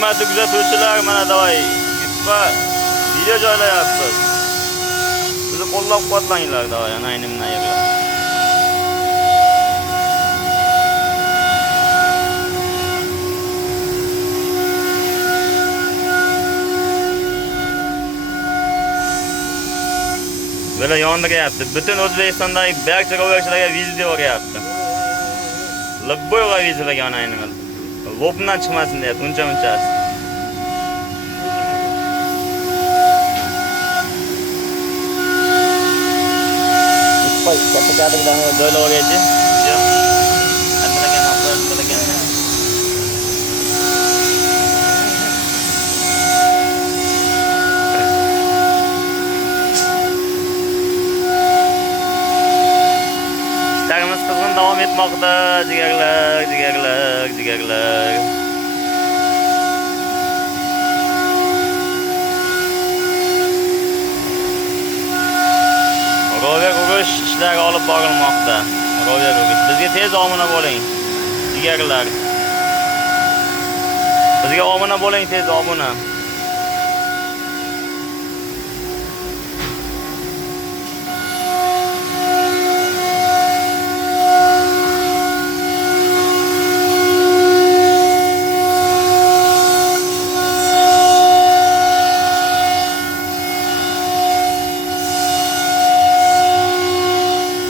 Hurmatli kuzatuvchilar, mana davay va video joylayapmiz. Bizni qo'llab-quvvatlanglar davay, ana aynan yerlar. Böyle yondiryapti. Bütün O'zbekistondagi barcha ro'yxatlarga video boryapti. Labboyga videolarga ana aynan. Lopdan chiqmasin deyapti, uncha-unchasi. Katta-katta joylar o'raydi. Katta-katta maqsadlar İşlerimiz kızgın devam etmekte. Cigerler. Ro'ver urush ishlari olib borilmoqda. Ro'ver urush. Bizga tez omuna bo'ling. Jigarlar. Bizga omuna bo'ling, tez omuna.